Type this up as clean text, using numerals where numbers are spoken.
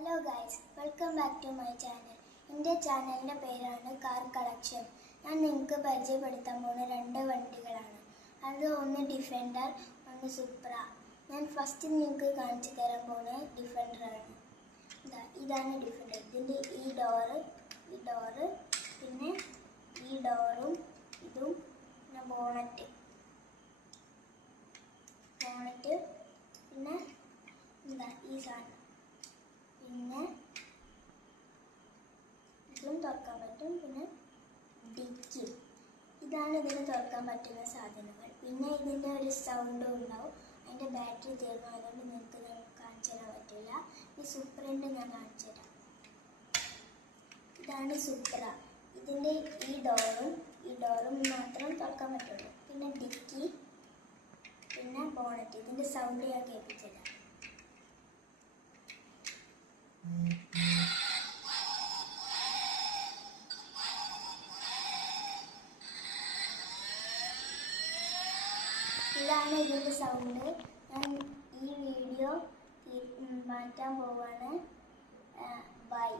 Hello guys, welcome back to my channel. എൻ്റെ ചാനലിൻ്റെ പേരാണ് കാർ കളക്ഷൻ. ഞാൻ നിങ്ങൾക്ക് പരിചയപ്പെടുത്താൻ പോകുന്ന രണ്ട് വണ്ടികളാണ്. അത് ഒന്ന് ഡിഫൻഡർ, ഒന്ന് സുപ്ര. ഞാൻ ഫസ്റ്റ് നിങ്ങൾക്ക് കാണിച്ചു തരാൻ പോകുന്ന ഡിഫൻഡറാണ്. ഇതാണ് ഡിഫൻഡർ. ഇതിൻ്റെ ഈ ഡോറ്, പിന്നെ ഈ ഡോറും ഇതും, പിന്നെ ബോണറ്റ്, പിന്നെ ഈ സാധനം, പിന്നെ ഇതും തുറക്കാൻ പറ്റും, പിന്നെ ഡിക്കി. ഇതാണ് ഇതിന് തുറക്കാൻ പറ്റുന്ന സാധനങ്ങൾ. പിന്നെ ഇതിൻ്റെ ഒരു സൗണ്ടും ഉണ്ടാവും. അതിൻ്റെ ബാറ്ററി തീർന്നു, അതുകൊണ്ട് നിങ്ങൾക്ക് കാണിച്ചു തരാൻ പറ്റില്ല. ഈ സുപ്രൻ്റെ ഞാൻ കാണിച്ചു തരാം. ഇതാണ് സുപ്ര. ഇതിൻ്റെ ഈ ഡോറും മാത്രം തുറക്കാൻ പറ്റുള്ളൂ. പിന്നെ ഡിക്കി, പിന്നെ ബോണറ്റ്. ഇതിൻ്റെ സൗണ്ട് ഞാൻ കേൾപ്പിച്ചു തരാം. ഇതാണ് ഇതിൻ്റെ സൗണ്ട്. ഞാൻ ഈ വീഡിയോ മാറ്റാൻ പോവാണ്. ബൈ.